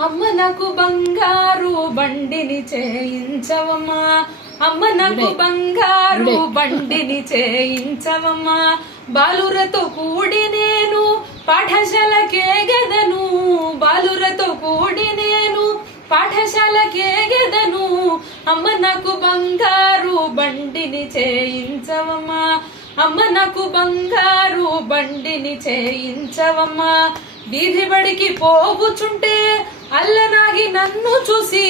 అమ్మ నాకు బంగారు బండిని చేయించవమ్మా. అమ్మ నాకు బంగారు బండిని చేయించవమ్మా. బాలురతో కూడి నేను పాఠశాలకే గదను. బాలురతో కూడి నేను పాఠశాలకే గదను. అమ్మ నాకు బంగారు బండిని చేయించవమ్మా. అమ్మ నాకు బంగారు బండిని చేయించవమ్మా. వీధి బడికి పోవుచుంటే అల్లనాగి నన్ను చూసి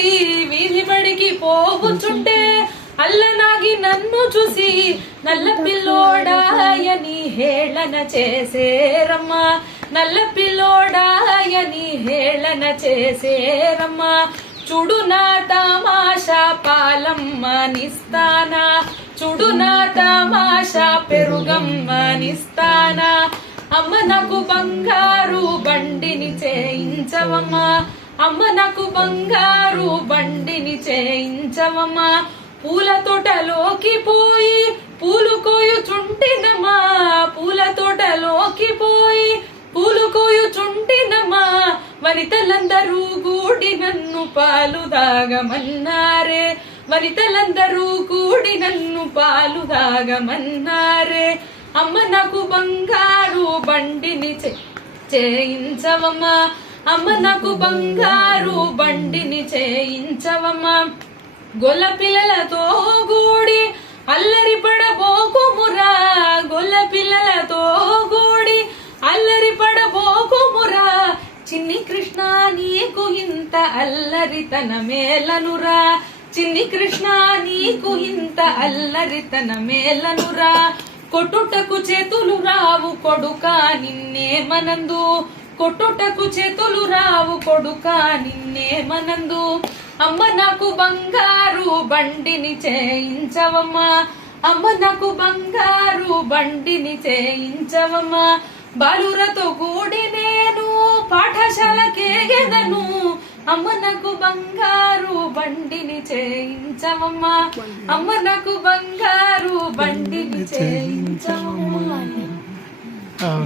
వీధి బడికి పోవుచుంటే అల్లనాగి నన్ను చూసి నల్ల పిల్లోడాయని హేళన చేసేరమ్మా. నల్ల పిల్లోడాయని హేళన చేసేరమ్మా. చూడు నా తమాషా పాలమ్మనిస్తానా చూడు నా తమాషా పెరుగమ్మనిస్తానా అమ్మ నాకు బంగారు బండిని చేయించవమ్మా. అమ్మ నాకు బంగారు బండిని చేయించవమ్మా. పూల తోటలోకి పోయి పూలు కోయుచుంటినమ్మా. పూల తోటలోకి పోయి పూలు కోయుచుంటినమ్మా. వనితలందరూ కూడి నన్ను పాలు దాగమన్నారే. వనితలందరూ కూడి నన్ను పాలు దాగమన్నారే. అమ్మ నాకు బంగారు బండిని చేయించవమ్మా. అమ్మ నాకు బంగారు బండిని చేయించవమ్మా. గొల్ల పిల్లలతో గూడి అల్లరి పడబోకుమురా. గొల్ల పిల్లలతో గూడి అల్లరి పడబోకుమురా. చిన్ని కృష్ణ నీకు ఇంత అల్లరితన మేలనురా చిన్ని కృష్ణ నీకు ఇంత అల్లరితన మేలనురా కొట్టుటకు చేతులు రావు కొడుక నిన్నే మనందు. కొట్టుటకు చేతులు రావు కొడుక నిన్నే మనందు. అమ్మ నాకు బంగారు బండిని చేయించవమ్మా. అమ్మ నాకు బంగారు బండిని చేయించవమ్మా. బాలురతో కూడి నేను పాఠశాలకేగెదను అమ్మ నాకు బంగారు బండిని చేయించవమ్మా. అమ్మ నాకు బంగారు బండిని చేయించవమ్మా అవును